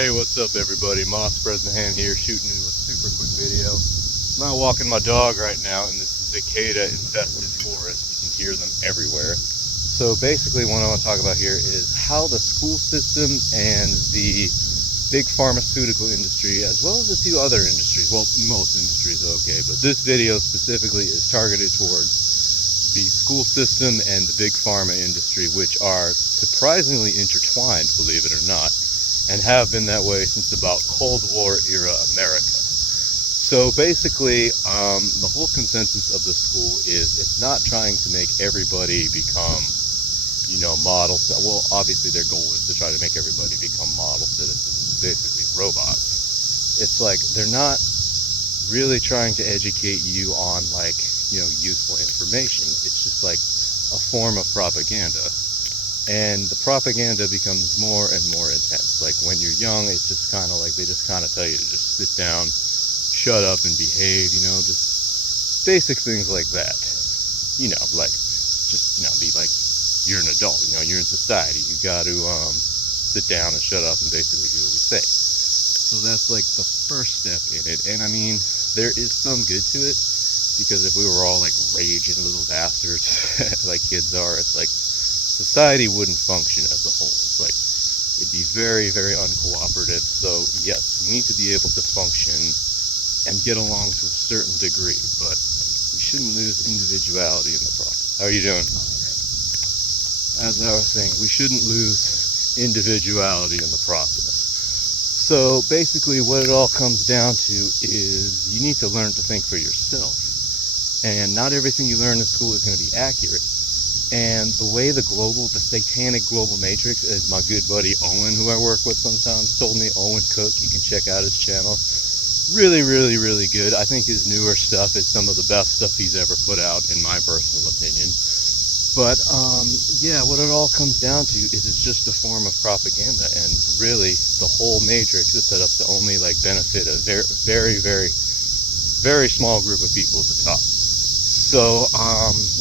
Hey, what's up everybody? Moss Bresnahan here, shooting you a super quick video. I'm out walking my dog right now in this cicada infested forest. You can hear them everywhere. So basically what I want to talk about here is how the school system and the big pharmaceutical industry, as well as a few other industries, well, most industries are okay, but this video specifically is targeted towards the school system and the big pharma industry, which are surprisingly intertwined, believe it or not, and have been that way since about Cold War era America. So basically, the whole consensus of the school is it's not trying to make everybody become, models. Well, obviously their goal is to try to make everybody become model citizens, basically robots. It's like they're not really trying to educate you on useful information. It's just like a form of propaganda. And the propaganda becomes more and more intense. Like when you're young, it's just kind of like they just kind of tell you to just sit down, shut up and behave, just basic things like that. Be like, you're an adult, you're in society. You got to sit down and shut up and basically do what we say. So that's like the first step in it. And I mean, there is some good to it, because if we were all like raging little bastards like kids are, it's like society wouldn't function as a whole. It's like it'd be very, very uncooperative. So yes, we need to be able to function and get along to a certain degree, but we shouldn't lose individuality in the process. How are you doing? As I was saying, we shouldn't lose individuality in the process. So basically what it all comes down to is you need to learn to think for yourself. And not everything you learn in school is going to be accurate. And the way the satanic global matrix, as my good buddy Owen, who I work with sometimes, told me, Owen Cook, you can check out his channel. Really, really, really good. I think his newer stuff is some of the best stuff he's ever put out, in my personal opinion. But what it all comes down to is it's just a form of propaganda, and really the whole matrix is set up to only benefit a very, very, very, very small group of people at the top. So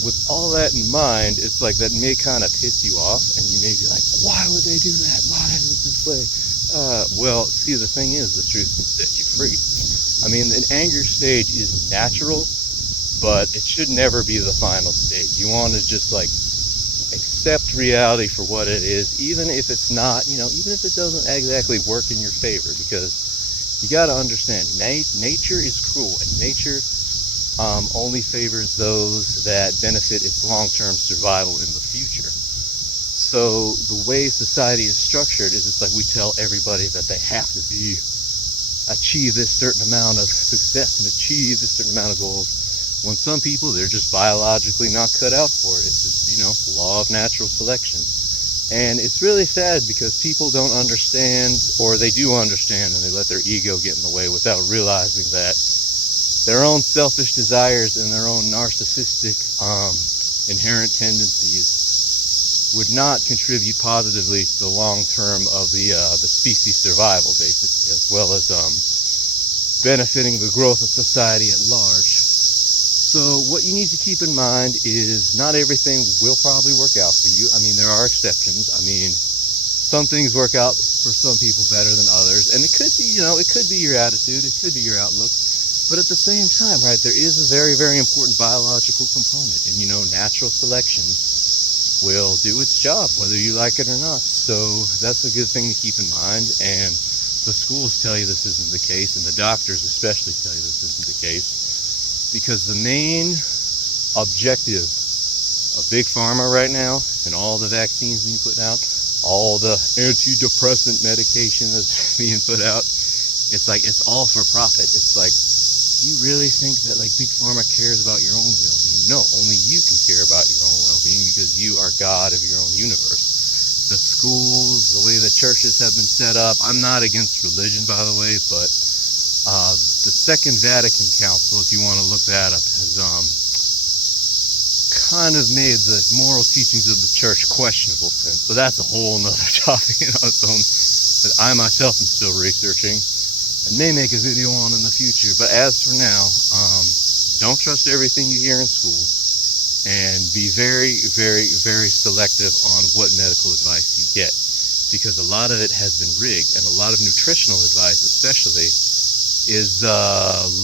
with all that in mind, it's like that may kind of piss you off, and you may be like, why would they do that? Why is it this way? Well, see, the thing is, the truth can set you free. I mean, an anger stage is natural, but it should never be the final stage. You want to just accept reality for what it is, even if it's not, even if it doesn't exactly work in your favor, because you got to understand, nature is cruel, and nature only favors those that benefit its long-term survival in the future. So the way society is structured is it's like we tell everybody that they have to achieve this certain amount of success and achieve this certain amount of goals, when some people, they're just biologically not cut out for it. It's just, law of natural selection. And it's really sad because people don't understand, or they do understand and they let their ego get in the way without realizing that their own selfish desires and their own narcissistic inherent tendencies would not contribute positively to the long term of the species survival, basically, as well as benefiting the growth of society at large. So what you need to keep in mind is not everything will probably work out for you. I mean, there are exceptions. I mean, some things work out for some people better than others, and it could be, it could be your attitude, it could be your outlook. But at the same time, right, there is a very, very important biological component, and natural selection will do its job, whether you like it or not. So that's a good thing to keep in mind, and the schools tell you this isn't the case, and the doctors especially tell you this isn't the case, because the main objective of Big Pharma right now, and all the vaccines being put out, all the antidepressant medication that's being put out, it's like it's all for profit. It's like, you really think that Big Pharma cares about your own well-being? No, only you can care about your own well-being, because you are God of your own universe. The schools, the way the churches have been set up, I'm not against religion, by the way, but the Second Vatican Council, if you want to look that up, has kind of made the moral teachings of the church questionable since. But that's a whole nother topic on its own that I myself am still researching and may make a video on in the future. But as for now, don't trust everything you hear in school, and be very, very, very selective on what medical advice you get. because a lot of it has been rigged, and a lot of nutritional advice especially is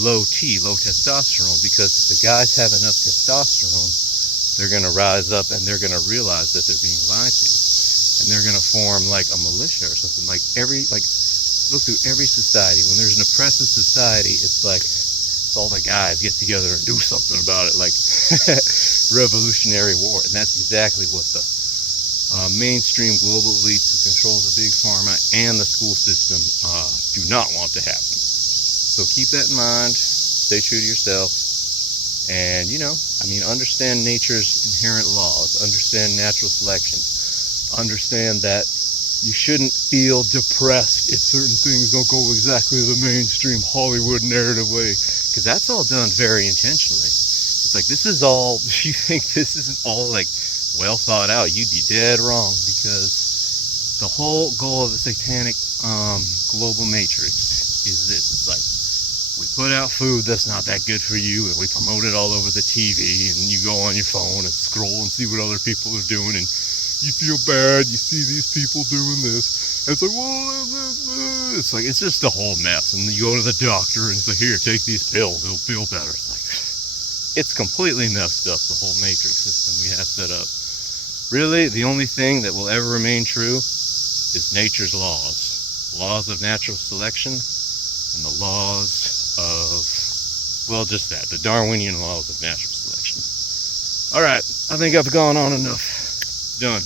low testosterone, because if the guys have enough testosterone, they're going to rise up and they're going to realize that they're being lied to, and they're going to form like a militia or something. Look through every society, when there's an oppressive society, it's all the guys get together and do something about it, like Revolutionary War. And that's exactly what the mainstream global elites who control the big pharma and the school system do not want to happen. So keep that in mind, stay true to yourself, and understand nature's inherent laws, understand natural selection, understand that you shouldn't feel depressed if certain things don't go exactly the mainstream Hollywood narrative way, because that's all done very intentionally. It's like, this is all, if you think this isn't all like well thought out, you'd be dead wrong, because the whole goal of the satanic global matrix is this. It's like, we put out food that's not that good for you, and we promote it all over the TV, and you go on your phone and scroll and see what other people are doing, and you feel bad, you see these people doing this, and it's like, well, it's just a whole mess. And you go to the doctor and it's like, here, take these pills, it'll feel better. It's like, it's completely messed up, the whole matrix system we have set up. Really, the only thing that will ever remain true is nature's laws of natural selection, and the laws of, just that, the Darwinian laws of natural selection. All right, I think I've gone on enough. Done.